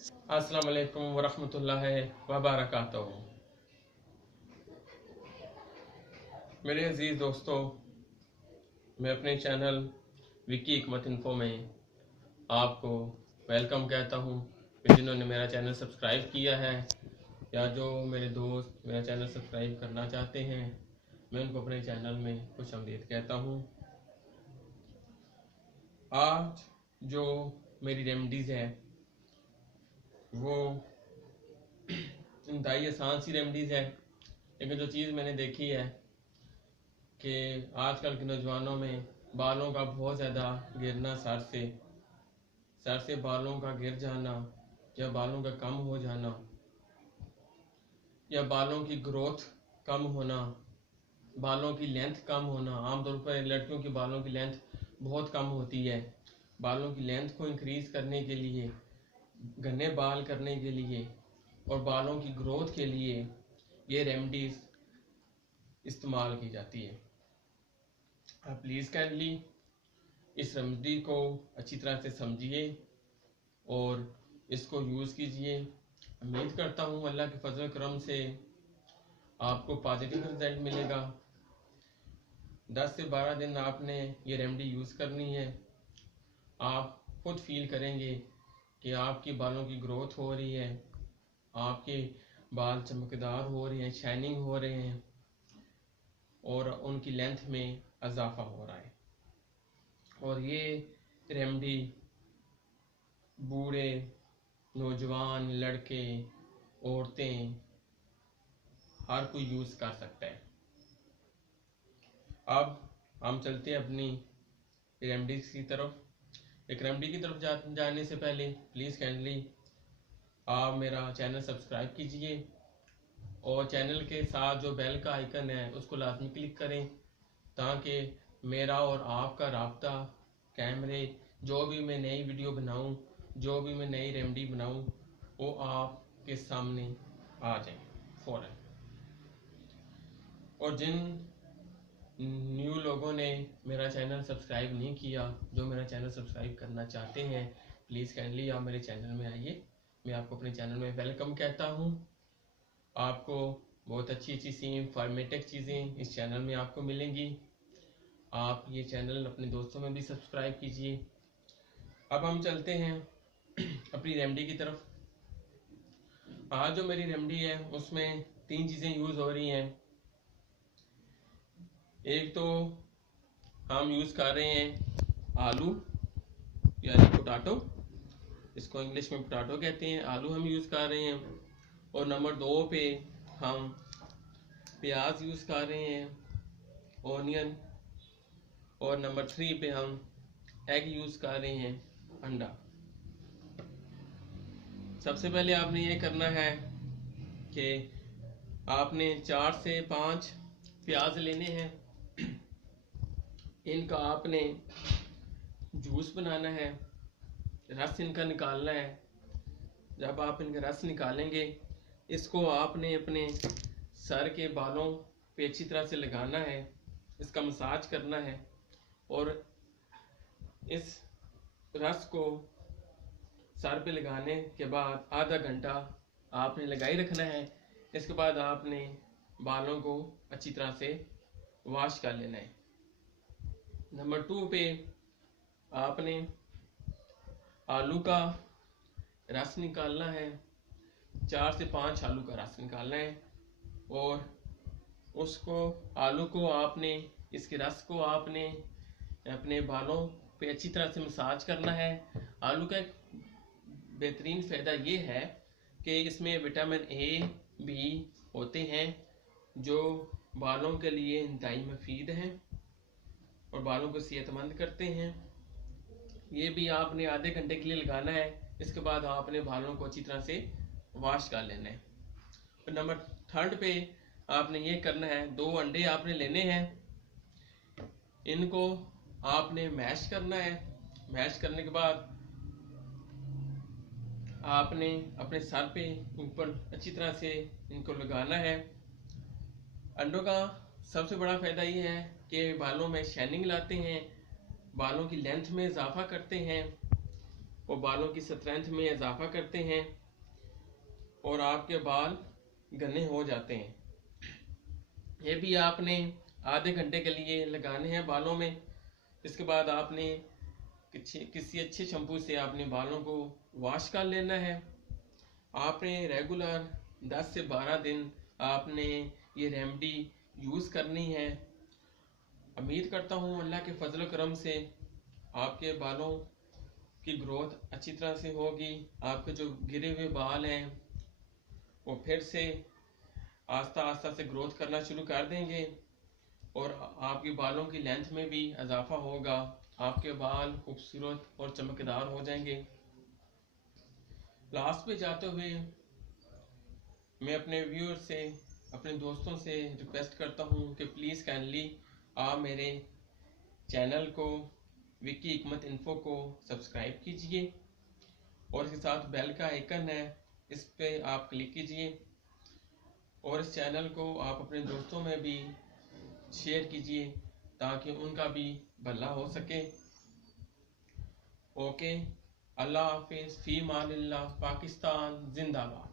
अस्सलाम वालेकुम वरहमतुल्लाहि वबरकातुहू। मेरे अजीज़ दोस्तों, मैं अपने चैनल विकी हिकमत इन्फो में आपको वेलकम कहता हूँ। जिन्होंने मेरा चैनल सब्सक्राइब किया है या जो मेरे दोस्त मेरा चैनल सब्सक्राइब करना चाहते हैं, मैं उनको अपने चैनल में खुशामदीद कहता हूँ। आज जो मेरी रेमडीज़ है वो इंतहाई आसान सी रेमडीज़ है, लेकिन जो चीज़ मैंने देखी है कि आजकल के नौजवानों में बालों का बहुत ज़्यादा गिरना, सर से बालों का गिर जाना या बालों का कम हो जाना या बालों की ग्रोथ कम होना, बालों की लेंथ कम होना। आमतौर पर लड़कियों की बालों की लेंथ बहुत कम होती है। बालों की लेंथ को इंक्रीज़ करने के लिए, घने बाल करने के लिए और बालों की ग्रोथ के लिए ये रेमडीज़ इस्तेमाल की जाती है। आप प्लीज़ काइंडली इस रेमेडी को अच्छी तरह से समझिए और इसको यूज़ कीजिए। उम्मीद करता हूँ अल्लाह के फजल करम से आपको पॉजिटिव रिजल्ट मिलेगा। 10 से 12 दिन आपने ये रेमेडी यूज़ करनी है। आप खुद फील करेंगे कि आपकी बालों की ग्रोथ हो रही है, आपके बाल चमकदार हो रहे हैं, शाइनिंग हो रहे हैं और उनकी लेंथ में इजाफा हो रहा है। और ये रेमेडी बूढ़े, नौजवान, लड़के, औरतें, हर कोई यूज़ कर सकता है। अब हम चलते हैं अपनी रेमडीज़ की तरफ। एक रेमडी की तरफ जाने से पहले प्लीज़ काइंडली आप मेरा चैनल सब्सक्राइब कीजिए और चैनल के साथ जो बेल का आइकन है उसको लाजमी क्लिक करें, ताकि मेरा और आपका राब्ता कायम रहे। जो भी मैं नई वीडियो बनाऊं, जो भी मैं नई रेमडी बनाऊं, वो आपके सामने आ जाए फ़ौरन। और जिन न्यू लोगों ने मेरा चैनल सब्सक्राइब नहीं किया, जो मेरा चैनल सब्सक्राइब करना चाहते हैं, प्लीज़ काइंडली आप मेरे चैनल में आइए। मैं आपको अपने चैनल में वेलकम कहता हूँ। आपको बहुत अच्छी अच्छी सी इंफॉर्मेटिव चीज़ें इस चैनल में आपको मिलेंगी। आप ये चैनल अपने दोस्तों में भी सब्सक्राइब कीजिए। अब हम चलते हैं अपनी रेमडी की तरफ। आज जो मेरी रेमडी है उसमें 3 चीज़ें यूज़ हो रही हैं। एक तो हम यूज़ कर रहे हैं आलू यानी पोटैटो, इसको इंग्लिश में पोटैटो कहते हैं। आलू हम यूज़ कर रहे हैं। और नंबर 2 पे हम प्याज यूज़ कर रहे हैं, ऑनियन। और नंबर 3 पे हम एग यूज़ कर रहे हैं, अंडा। सबसे पहले आपने ये करना है कि आपने 4 से 5 प्याज लेने हैं। इनका आपने जूस बनाना है, रस इनका निकालना है। जब आप इनका रस निकालेंगे, इसको आपने अपने सर के बालों पे अच्छी तरह से लगाना है, इसका मसाज करना है। और इस रस को सर पे लगाने के बाद आधा घंटा आपने लगाई रखना है। इसके बाद आपने बालों को अच्छी तरह से वॉश कर लेना है। नंबर 2 पे आपने आलू का रस निकालना है। 4 से 5 आलू का रस निकालना है और उसको आलू को आपने, इसके रस को आपने अपने बालों पे अच्छी तरह से मसाज करना है। आलू का एक बेहतरीन फ़ायदा ये है कि इसमें विटामिन ए, बी होते हैं जो बालों के लिए इंतहाई मुफीद हैं और बालों को सेहतमंद करते हैं। ये भी आपने आधे घंटे के लिए लगाना है। इसके बाद आपने बालों को अच्छी तरह से वॉश कर लेना है। और नंबर 3 पे आपने ये करना है, 2 अंडे आपने लेने हैं। इनको आपने मैश करना है। मैश करने के बाद आपने अपने सर पे ऊपर अच्छी तरह से इनको लगाना है। अंडों का सबसे बड़ा फ़ायदा ये है कि बालों में शाइनिंग लाते हैं, बालों की लेंथ में इजाफा करते हैं और बालों की स्ट्रेंथ में इजाफा करते हैं और आपके बाल घने हो जाते हैं। ये भी आपने आधे घंटे के लिए लगाने हैं बालों में। इसके बाद आपने किसी अच्छे शैम्पू से आपने बालों को वॉश कर लेना है। आपने रेगुलर 10 से 12 दिन आपने ये रेमेडी यूज़ करनी है। उम्मीद करता हूँ अल्लाह के फजल करम से आपके बालों की ग्रोथ अच्छी तरह से होगी। आपके जो गिरे हुए बाल हैं वो फिर से आस्ता आस्ता से ग्रोथ करना शुरू कर देंगे और आपके बालों की लेंथ में भी इजाफा होगा। आपके बाल खूबसूरत और चमकदार हो जाएंगे। लास्ट पे जाते हुए मैं अपने व्यूअर से, अपने दोस्तों से रिक्वेस्ट करता हूँ कि प्लीज़ काइंडली आप मेरे चैनल को विक्की हिकमत इन्फो को सब्सक्राइब कीजिए और इसके साथ बेल का आइकन है, इस पे आप क्लिक कीजिए और इस चैनल को आप अपने दोस्तों में भी शेयर कीजिए ताकि उनका भी भला हो सके। ओके, अल्लाह हाफिज़, फी मानिल्लाह, पाकिस्तान जिंदाबाद।